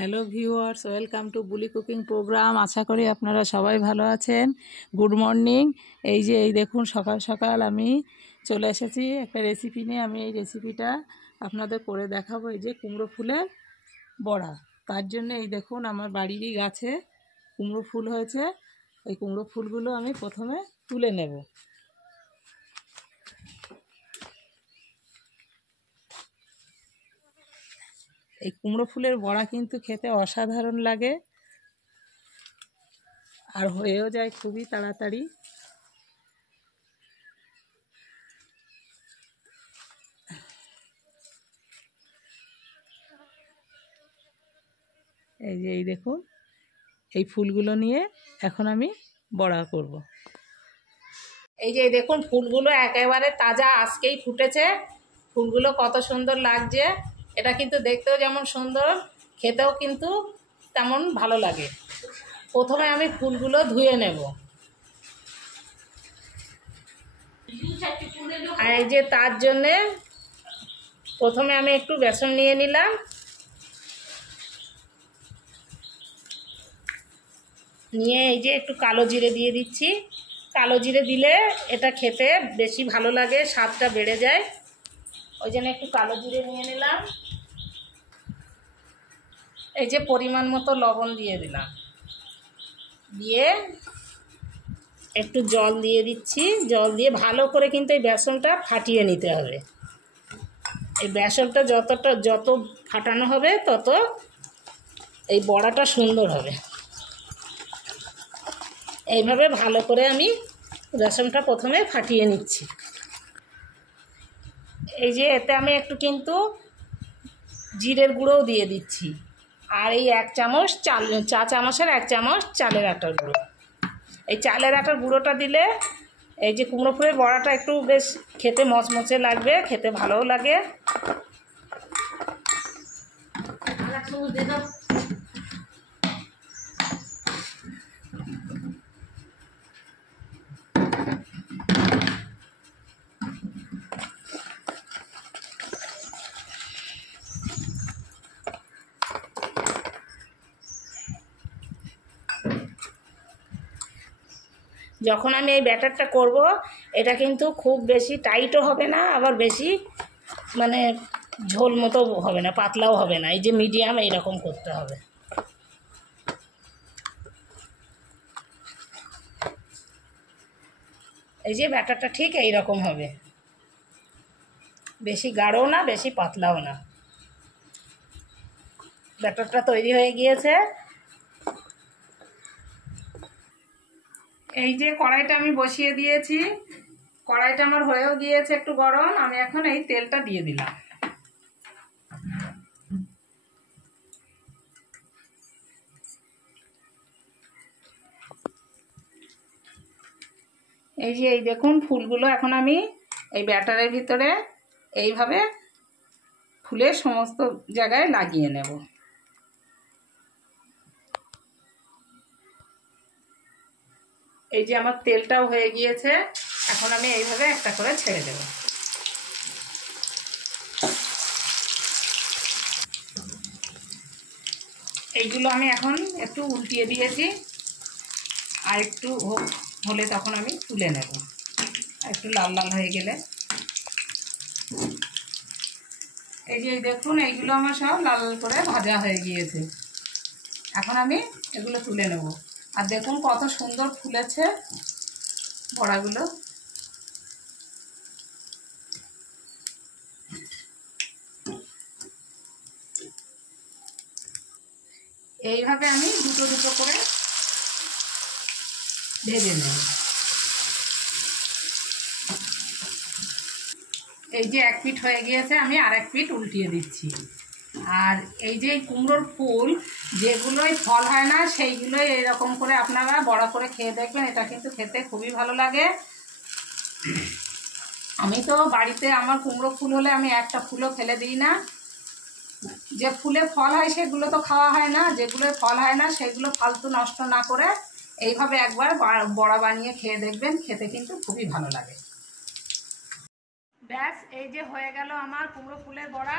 Hello viewers, welcome to বুলি cooking program. আশা করি আপনারা সবাই ভালো আছেন। Good morning. এই দেখুন, সকাল সকাল আমি চলে এসেছি একটা রেসিপি নিয়ে। আমি এই রেসিপিটা আপনাদের করে দেখাবো। এই যে কুমড়ো ফুলের বড়া, তার জন্য এই দেখুন আমার বাড়িরই গাছে কুমড়ো ফুল হয়েছে। এই কুমড়ো ফুলগুলো আমি প্রথমে তুলে নেব। এই কুমড়ো ফুলের বড়া কিন্তু খেতে অসাধারণ লাগে আর হয়েও যায় খুবই তাড়াতাড়ি। এই দেখুন, এই ফুলগুলো নিয়ে এখন আমি বড়া করব। এই দেখুন, ফুলগুলো একেবারে তাজা, আজকেই ফুটেছে। ফুলগুলো কত সুন্দর লাগছে। এটা কিন্তু দেখতেও যেমন সুন্দর, খেতেও কিন্তু তেমন ভালো লাগে। প্রথমে আমি ফুলগুলো ধুয়ে নেব। আর তার জন্যে প্রথমে আমি একটু বেসন নিয়ে নিলাম। নিয়ে একটু কালো জিরে দিয়ে দিচ্ছি। কালো জিরে দিলে এটা খেতে বেশি ভালো লাগে, স্বাদটা বেড়ে যায়। ওই জন্য একটু কালো জিরে নিয়ে নিলাম। পরিমাণ মতো লবণ দিয়ে দিলাম। দিয়ে একটু জল দিয়ে দিচ্ছি। জল দিয়ে ভালো করে কিন্তু এই বেসনটা ফাটিয়ে নিতে হবে। এই বেসনটা যত ফাটানো হবে তত এই বড়াটা সুন্দর হবে। এইভাবে ভালো করে আমি বেসনটা প্রথমে ফাটিয়ে নিচ্ছি। এতে আমি একটু কিন্তু জিরের গুঁড়োও দিয়ে দিচ্ছি। আর এই 1 চামচ চা চামচের 1 চামচ চালের আটার গুঁড়ো। এই চালের আটার গুঁড়োটা দিলে কুমড়ো ফুলের বড়াটা একটু বেশ খেতে মচমচে লাগবে, খেতে ভালোও লাগে। যখন আমি এই ব্যাটারটা করব, এটা কিন্তু খুব বেশি টাইটও হবে না, আবার বেশি ঝোল মতো হবে না, পাতলাও হবে না। মিডিয়াম এইরকম করতে হবে। ব্যাটারটা ঠিক এইরকম হবে, বেশি গাঢ়ও না বেশি পাতলাও না। ব্যাটারটা তৈরি হয়ে গিয়েছে। কড়াইটা আমি বসিয়ে দিয়েছি। কড়াইটা আমার হয়েও গিয়েছে একটু গরম। আমি এখন এই তেলটা দিয়ে দিলাম। এই দেখুন, ফুলগুলো এখন আমি এই ব্যাটারের ভিতরে এইভাবে ফুলের সমস্ত জায়গায় লাগিয়ে নেব। আমার তেলটাও হয়ে গিয়েছে। এখন আমি এইভাবে একটা করে ছেড়ে দেব। এইগুলো আমি এখন একটু উল্টিয়ে দিয়েছি। আর একটু হলে তখন আমি তুলে নেব, একটু লাল লাল হয়ে গেলে। দেখুন, এইগুলো আমার সব লাল লাল করে ভাজা হয়ে গিয়েছে। এখন আমি এগুলো তুলে নেব। আর দেখুন কত সুন্দর ফুলেছে বড়াগুলো। এইভাবে আমি দুটো দুটো করে ভেজে নেব। এক পিঠ হয়ে গিয়েছে, আমি আর এক পিঠ উল্টিয়ে দিচ্ছি। আর কুমড়োর ফুল যেগুলোই ফল হয় না, সেইগুলোই এইরকম করে আপনারা বড়া করে খেয়ে দেখবেন। এটা কিন্তু খেতে খুবই ভালো লাগে। আমি তো বাড়িতে আমার কুমড়ো ফুল হলে আমি একটা ফুলও ফেলে দিই না। যে ফুলে ফল হয় সেগুলো তো খাওয়া হয় না, যেগুলো ফল হয় না সেগুলো ফালতু নষ্ট না করে এইভাবে একবার বড়া বানিয়ে খেয়ে দেখবেন, খেতে কিন্তু খুবই ভালো লাগে। ব্যাস, হয়ে গেল আমার কুমড়ো ফুলের বড়া।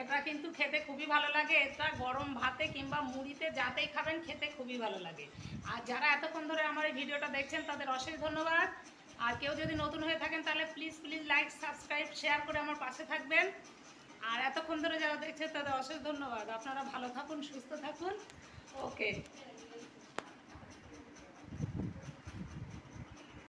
এটা কিন্তু খেতে খুবই ভালো লাগে, এটা গরম ভাতে কিংবা মুড়িতে যাতেই খাবেন খেতে খুবই ভালো লাগে। আর যারা এতক্ষণ ধরে আমার এই ভিডিওটা দেখছেন তাদের অশেষ ধন্যবাদ। আর কেউ যদি নতুন হয়ে থাকেন তাহলে প্লিজ লাইক সাবস্ক্রাইব শেয়ার করে আমার পাশে থাকবেন। আর এতক্ষণ ধরে যারা দেখছেন তাদের অশেষ ধন্যবাদ। আপনারা ভালো থাকুন, সুস্থ থাকুন। ওকে।